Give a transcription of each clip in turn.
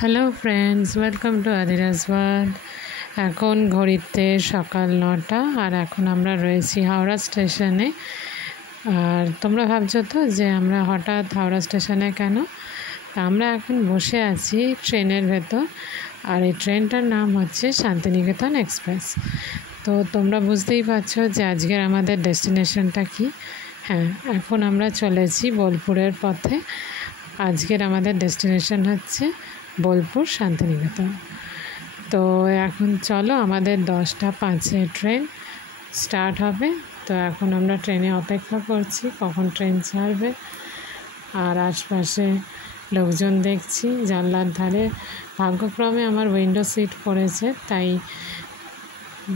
Hello friends, welcome to Adiraj world. এখন ঘড়িতে সকাল 9টা আর এখন আমরা রয়েছি হাওড়া স্টেশনে। আর তোমরা ভাবছো তো যে আমরা হঠাৎ হাওড়া স্টেশনে কেন? আমরা এখন বসে আছি ট্রেনের ভেতর, আর এই ট্রেনটার নাম হচ্ছে শান্তিনিকেতন এক্সপ্রেস। তো তোমরা বুঝতেই পারছো যে আজকের আমাদের ডেস্টিনেশনটা কি। হ্যাঁ, এখন আমরা চলেছি বোলপুরের পথে। আজকের আমাদের ডেস্টিনেশন হচ্ছে বোলপুর শান্তিনিকেতন। তো এখন চলো, আমাদের 10টা 5-এ ট্রেন স্টার্ট হবে। তো এখন আমরা ট্রেনে অপেক্ষা করছি কখন ট্রেন ছাড়বে। আর আশপাশে লোকজন দেখছি জানলার ধারে। ভাগ্যক্রমে আমার উইন্ডো সিট পড়েছে, তাই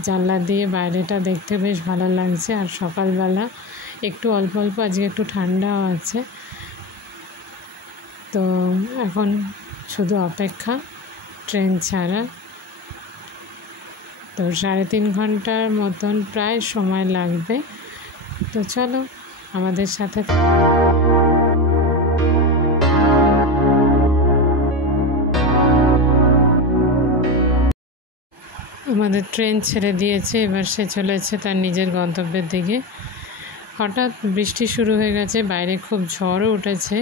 জানলা দিয়ে বাইরেটা দেখতে বেশ ভালো লাগছে। আর সকালবেলা একটু অল্প অল্প আজকে একটু ঠান্ডাও আছে। তো এখন শুধু অপেক্ষা ট্রেন ছাড়া। তো 3.5 ঘন্টার মতন প্রায় সময় লাগবে। তো চলো আমাদের সাথে। আমাদের ট্রেন ছেড়ে দিয়েছে, এবার সে চলেছে তার নিজের গন্তব্যের দিকে। হঠাৎ বৃষ্টি শুরু হয়ে গেছে, বাইরে খুব ঝড়ও উঠেছে,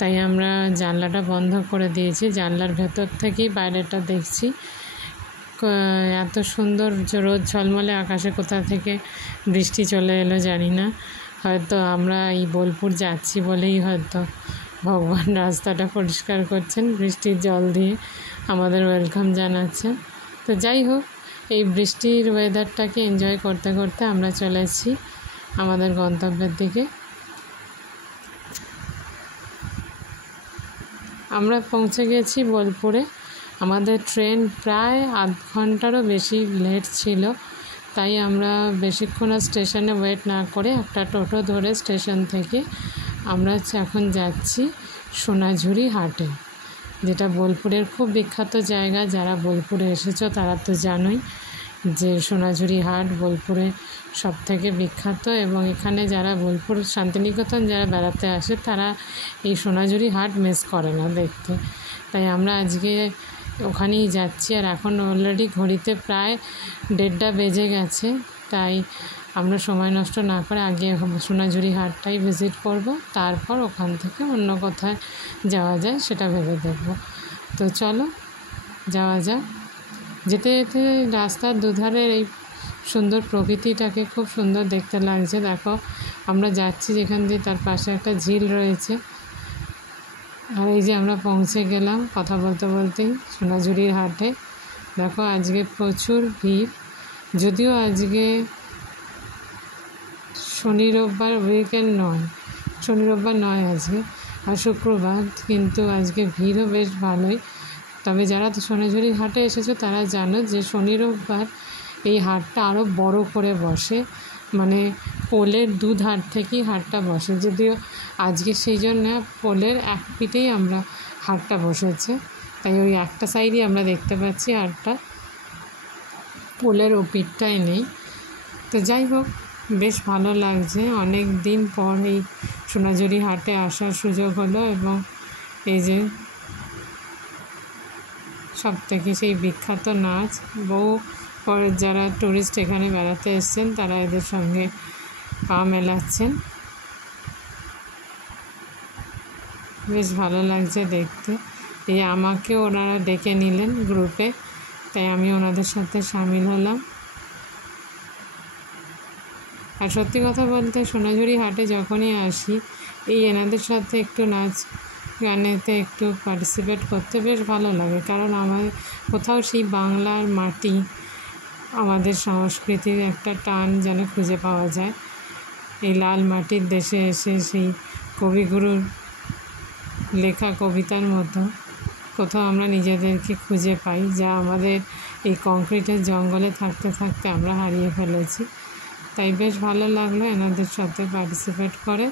তাই আমরা জানলাটা বন্ধ করে দিয়েছি। জানলার ভেতর থেকেই বাইরেটা দেখছি। এত সুন্দর রোদ ঝলমলে আকাশে কোথা থেকে বৃষ্টি চলে এলো জানি না। হয়তো আমরা এই বোলপুর যাচ্ছি বলেই হয়তো ভগবান রাস্তাটা পরিষ্কার করছেন, বৃষ্টির জল দিয়ে আমাদের ওয়েলকাম জানাচ্ছেন। তো যাই হোক, এই বৃষ্টির ওয়েদারটাকে এনজয় করতে করতে আমরা চলেছি আমাদের গন্তব্যের দিকে। আমরা পৌঁছে গেছি বোলপুরে। আমাদের ট্রেন প্রায় আধ ঘন্টারও বেশি লেট ছিল, তাই আমরা বেশিক্ষণ আর স্টেশনে ওয়েট না করে একটা টোটো ধরে স্টেশন থেকে আমরা এখন যাচ্ছি সোনাঝুরি হাটে, যেটা বোলপুরের খুব বিখ্যাত জায়গা। যারা বোলপুরে এসেছো তারা তো জানোই যে সোনাঝুরি হাট বোলপুরে সব থেকে বিখ্যাত। এবং এখানে যারা বোলপুর শান্তিনিকেতন যারা বেড়াতে আসে তারা এই সোনাঝুরি হাট মিস করে না দেখতে। তাই আমরা আজকে ওখানেই যাচ্ছি। আর এখন অলরেডি ঘড়িতে প্রায় 1:30 বেজে গেছে, তাই আমরা সময় নষ্ট না করে আগে সোনাঝুরি হাটটাই ভিজিট করব, তারপর ওখান থেকে অন্য কোথায় যাওয়া যায় সেটা ভেবে দেখব। তো চলো যাওয়া যাক। যেতে যেতে রাস্তার দুধারের এই সুন্দর প্রকৃতিটাকে খুব সুন্দর দেখতে লাগছে। দেখো আমরা যাচ্ছি যেখান দিয়ে, তার পাশে একটা ঝিল রয়েছে। আর এই যে আমরা পৌঁছে গেলাম কথা বলতে বলতেই সোনাঝুরির হাটে। দেখো আজকে প্রচুর ভিড়, যদিও আজকে শনি রোববার উইকেন্ড নয়, শনি রোববার নয় আজকে, আর শুক্রবার, কিন্তু আজকে ভিড়ও বেশ ভালোই। তবে যারা সোনাঝুরি হাটে এসেছো তারা জানো যে শনি রোববার এই হাটটা আরও বড় করে বসে, মানে পোলের দুধার থেকেই হাটটা বসে। যদিও আজকে সেই জন্য পোলের এক পিঠেই আমরা হাটটা বসেছে, তাই ওই একটা সাইডই আমরা দেখতে পাচ্ছি হাটটা, পোলের ও পিঠটাই নেই। তো যাই হোক, বেশ ভালো লাগছে। অনেক দিন পর এই সোনাঝুরি হাটে আসার সুযোগ হলো। এবং এই যে সব থেকে সেই বিখ্যাত নাচ, বহু পরের যারা টুরিস্ট এখানে বেড়াতে এসছেন তারা এদের সঙ্গে পা মেলাচ্ছেন। বেশ ভালো লাগছে দেখতে। এই আমাকেও ওনারা ডেকে নিলেন গ্রুপে, তাই আমি ওনাদের সাথে সামিল হলাম। আর সত্যি কথা বলতে সোনাঝুরি হাটে যখনই আসি এই এনাদের সাথে একটু নাচ গানেতে একটু পার্টিসিপেট করতে বেশ ভালো লাগে। কারণ আমার কোথাও সেই বাংলার মাটি, আমাদের সংস্কৃতির একটা টান যেন খুঁজে পাওয়া যায়। এই লাল মাটির দেশে এসে সেই কবিগুরুর লেখা কবিতার মতো কোথাও আমরা নিজেদেরকে খুঁজে পাই, যা আমাদের এই কংক্রিটের জঙ্গলে থাকতে থাকতে আমরা হারিয়ে ফেলেছি। তাই বেশ ভালো লাগলো এনাদের সাথে পার্টিসিপেট করে।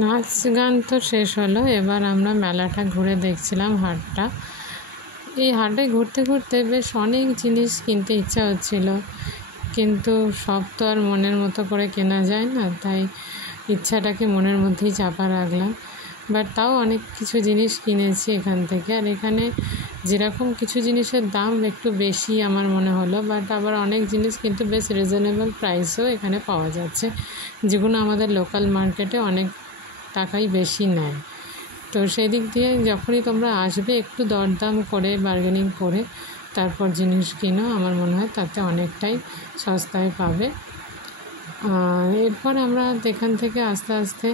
নাচ গান তো শেষ হলো, এবার আমরা মেলাটা ঘুরে দেখছিলাম হাটটা। এই হাটে ঘুরতে ঘুরতে বেশ অনেক জিনিস কিনতে ইচ্ছা হচ্ছিল, কিন্তু সব তো আর মনের মতো করে কেনা যায় না, তাই ইচ্ছাটাকে মনের মধ্যেই চাপা রাখলাম। বাট তাও অনেক কিছু জিনিস কিনেছি এখান থেকে। আর এখানে যেরকম কিছু জিনিসের দাম একটু বেশি আমার মনে হলো, বাট আবার অনেক জিনিস কিন্তু বেশ রিজনেবল প্রাইসেও এখানে পাওয়া যাচ্ছে, যেগুলো আমাদের লোকাল মার্কেটে অনেক টাকাই বেশি নেয়। তো সেই দিক দিয়ে যখনই তোমরা আসবে একটু দরদাম করে বার্গেনিং করে তারপর জিনিস কিনো, আমার মনে হয় তাতে অনেকটাই সস্তায় পাবে। এরপর আমরা এখান থেকে আস্তে আস্তে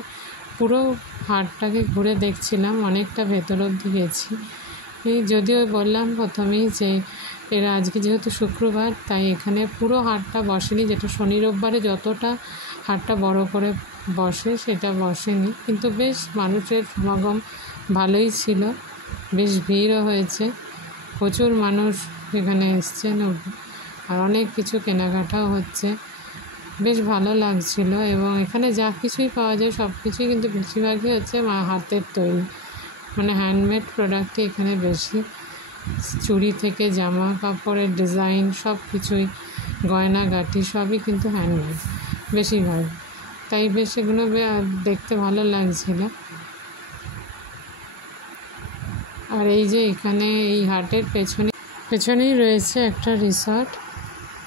পুরো হাটটাকে ঘুরে দেখছিলাম, অনেকটা ভেতর অবধি গেছি। যদিও বললাম প্রথমেই যে এরা আজকে যেহেতু শুক্রবার তাই এখানে পুরো হাটটা বসেনি, যেটা শনি রোববারে যতটা হাটটা বড় করে বসে সেটা বসেনি, কিন্তু বেশ মানুষের সমাগম ভালোই ছিল, বেশ ভিড়ও হয়েছে, প্রচুর মানুষ এখানে এসছেন আর অনেক কিছু কেনাকাটাও হচ্ছে, বেশ ভালো লাগছিল। এবং এখানে যা কিছুই পাওয়া যায় সব কিছুই কিন্তু বেশিরভাগই হচ্ছে হাতের তৈরি, মানে হ্যান্ডমেড প্রোডাক্টই এখানে বেশি। চুড়ি থেকে জামা কাপড়ের ডিজাইন সব কিছুই, গয়নাগাটি সবই কিন্তু হ্যান্ডমেড বেশিরভাগ, তাই বেশ এগুলো দেখতে ভালো লাগছিল। আর এই যে এখানে এই হাটের পেছনেই রয়েছে একটা রিসর্ট,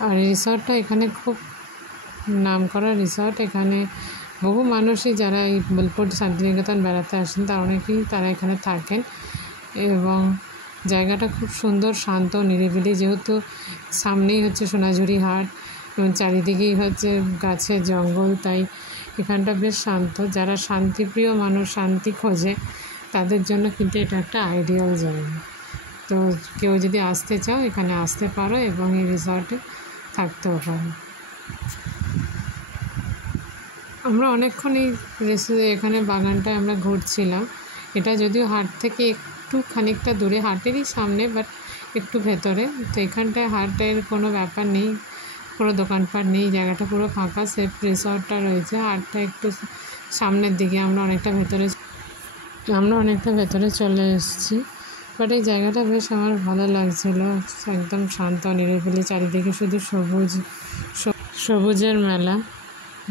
আর রিসর্টটা এখানে খুব নামকরা রিসর্ট। এখানে বহু মানুষই যারা এই বোলপুর শান্তিনিকেতন বেড়াতে আসেন তারা এখানে থাকেন, এবং জায়গাটা খুব সুন্দর, শান্ত, নিরিবিলি, যেহেতু সামনেই হচ্ছে সোনাঝুরি হাট এবং চারিদিকেই হচ্ছে গাছের জঙ্গল, তাই এখানটা বেশ শান্ত। যারা শান্তিপ্রিয় মানুষ, শান্তি খোঁজে, তাদের জন্য কিন্তু এটা একটা আইডিয়াল জায়গা। তো কেউ যদি আসতে চাও এখানে আসতে পারো এবং এই রিসর্টে থাকতেও পারো। আমরা অনেকক্ষণ এখানে বাগানটায় আমরা ঘুরছিলাম। এটা যদিও হাট থেকে একটু খানিকটা দূরে, হাটেরই সামনে, বাট একটু ভেতরে। তো এখানটায় হাটের কোনো ব্যাপার নেই, কোনো দোকানপাট নেই, জায়গাটা পুরো ফাঁকা, সেফ রিসর্টটা রয়েছে। হাটটা একটু সামনের দিকে, আমরা অনেকটা ভেতরে চলে এসেছি। বাট এই জায়গাটা বেশ আমার ভালো লাগছিল, একদম শান্ত নিরিবিলি, চারিদিকে শুধু সবুজের মেলা,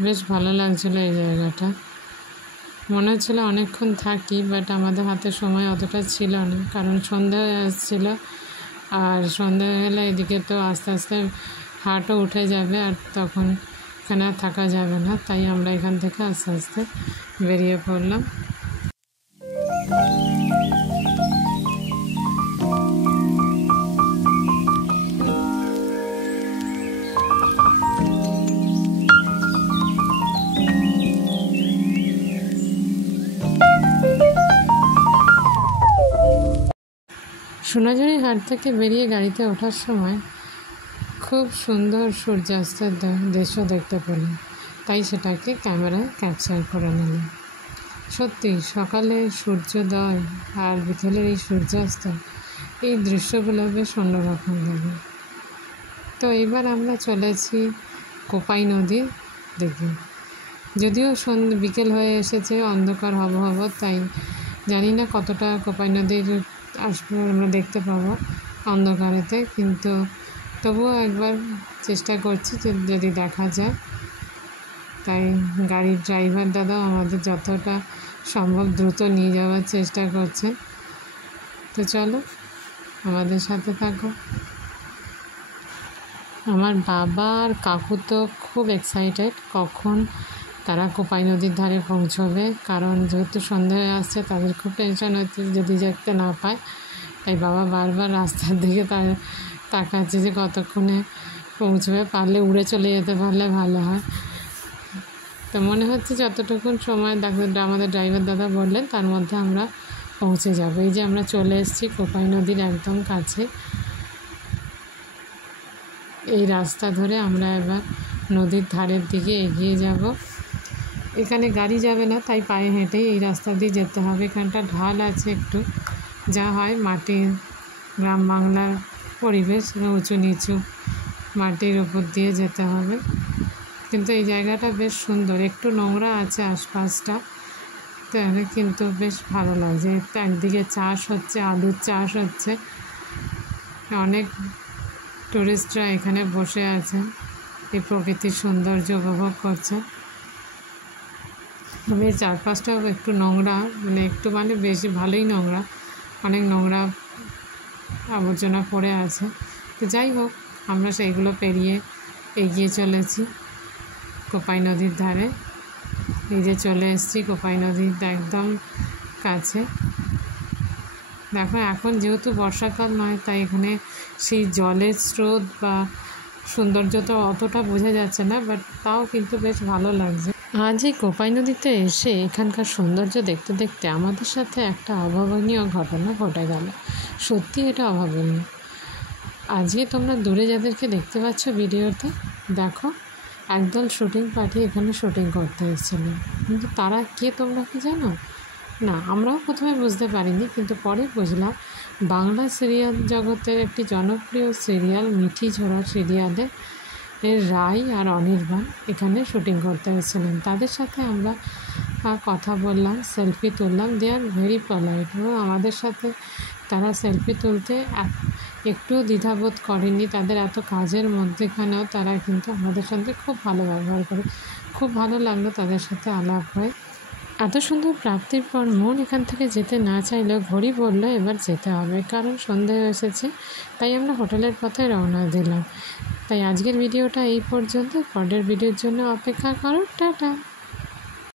বেশ ভালো লাগছিলো এই জায়গাটা। মনে হচ্ছিলো অনেকক্ষণ থাকি, বাট আমাদের হাতে সময় অতটা ছিল না, কারণ সন্ধ্যা হয়ে আসছিলো, আর সন্ধ্যা হলে এদিকে তো আস্তে আস্তে হাটও উঠে যাবে, আর তখন এখানে আর থাকা যাবে না, তাই আমরা এখান থেকে আস্তে আস্তে বেরিয়ে পড়লাম। সোনাঝুরি হাট থেকে বেরিয়ে গাড়িতে ওঠার সময় খুব সুন্দর সূর্যাস্তের দৃশ্য দেখতে পেলাম, তাই সেটাকে ক্যামেরায় ক্যাপচার করে নিলাম। সত্যি সকালে সূর্যোদয় আর বিকেলের এই সূর্যাস্ত, এই দৃশ্যগুলো বেশ অন্যরকম লাগে। তো এবার আমরা চলেছি কোপাই নদীর দিকে। যদিও বিকেল হয়ে এসেছে, অন্ধকার হব, তাই জানি না কতটা কোপাই নদীর আসবে আমরা দেখতে পাবো অন্ধকারেতে, কিন্তু তবুও একবার চেষ্টা করছি যদি দেখা যায়। তাই গাড়ির ড্রাইভার দাদাও আমাদের যতটা সম্ভব দ্রুত নিয়ে যাওয়ার চেষ্টা করছে। তো চলো আমাদের সাথে থাকো। আমার বাবা আর কাকু তো খুব এক্সাইটেড কখন তারা কোপাই নদীর ধারে পৌঁছবে, কারণ যেহেতু সন্ধ্যা হয়ে আসছে তাদের খুব টেনশন হচ্ছে যদি দেখতে না পায়। তাই বাবা বারবার রাস্তার দিকে তাকাচ্ছে যে কতক্ষণে পৌঁছবে, পারলে উড়ে চলে যেতে পারলে ভালো হয়। তো মনে হচ্ছে যতটুকুন সময় আমাদের ড্রাইভার দাদা বললেন তার মধ্যে আমরা পৌঁছে যাবো। এই যে আমরা চলে এসেছি কোপাই নদীর একদম কাছে। এই রাস্তা ধরে আমরা এবার নদীর ধারের দিকে এগিয়ে যাব। এখানে গাড়ি যাবে না, তাই পায়ে হেঁটেই এই রাস্তা দিয়ে যেতে হবে। এখানটা ঢাল আছে একটু, যা হয় মাটির গ্রাম বাংলার পরিবেশ, উঁচু নিচু মাটির ওপর দিয়ে যেতে হবে। কিন্তু এই জায়গাটা বেশ সুন্দর, একটু নোংরা আছে আশপাশটা, তো কিন্তু বেশ ভালো লাগছে। একদিকে চাষ হচ্ছে, আলুর চাষ হচ্ছে, অনেক টুরিস্টরা এখানে বসে আছেন, এই প্রকৃতির সৌন্দর্য উপভোগ করছে। তবে এর চারপাশটাও একটু নোংরা, একটু বেশি ভালোই নোংরা, অনেক নোংরা আবর্জনা পড়ে আছে। তো যাই হোক, আমরা সেইগুলো পেরিয়ে এগিয়ে চলেছি কোপাই নদীর ধারে। এই যে চলে এসেছি কোপাই নদীর একদম কাছে। দেখো এখন যেহেতু বর্ষাকাল নয়, তাই এখানে সেই জলের স্রোত বা সৌন্দর্য তো অতটা বোঝা যাচ্ছে না, বাট তাও কিন্তু বেশ ভালো লাগছে। আজ এই কোপাই নদীতে এসে এখানকার সৌন্দর্য দেখতে দেখতে আমাদের সাথে একটা অভাবনীয় ঘটনা ঘটে গেল। সত্যি এটা অভাবনীয়। আজকে তোমরা দূরে যাদেরকে দেখতে পাচ্ছ ভিডিওতে, দেখো একদল শুটিং পার্টি এখানে শুটিং করতে এসেছিল। কিন্তু তারা কে তোমরা কি জানো? না, আমরাও প্রথমে বুঝতে পারিনি, কিন্তু পরে বুঝলাম বাংলা সিরিয়াল জগতের একটি জনপ্রিয় সিরিয়াল মিঠি ঝোড়া সিরিয়ালে রাই আর অনির্বাণ এখানে শুটিং করতে এসেছিলেন। তাদের সাথে আমরা কথা বললাম, সেলফি তুললাম। দে আর ভেরি পলাইট, এবং আমাদের সাথে তারা সেলফি তুলতে একটুও দ্বিধাবোধ করেনি। তাদের এত কাজের মধ্যেখানেও তারা কিন্তু আমাদের সাথে খুব ভালো ব্যবহার করে। খুব ভালো লাগলো তাদের সাথে আলাপ হয়। এত সুন্দর প্রাপ্তির পর মন এখান থেকে যেতে না চাইলেও ঘড়ি বললো এবার যেতে হবে, কারণ সন্ধে এসেছে। তাই আমরা হোটেলের পথে রওনা দিলাম। তাই আজকের ভিডিওটা এই পর্যন্ত। পরের ভিডিওর জন্য অপেক্ষা করো। টাটা।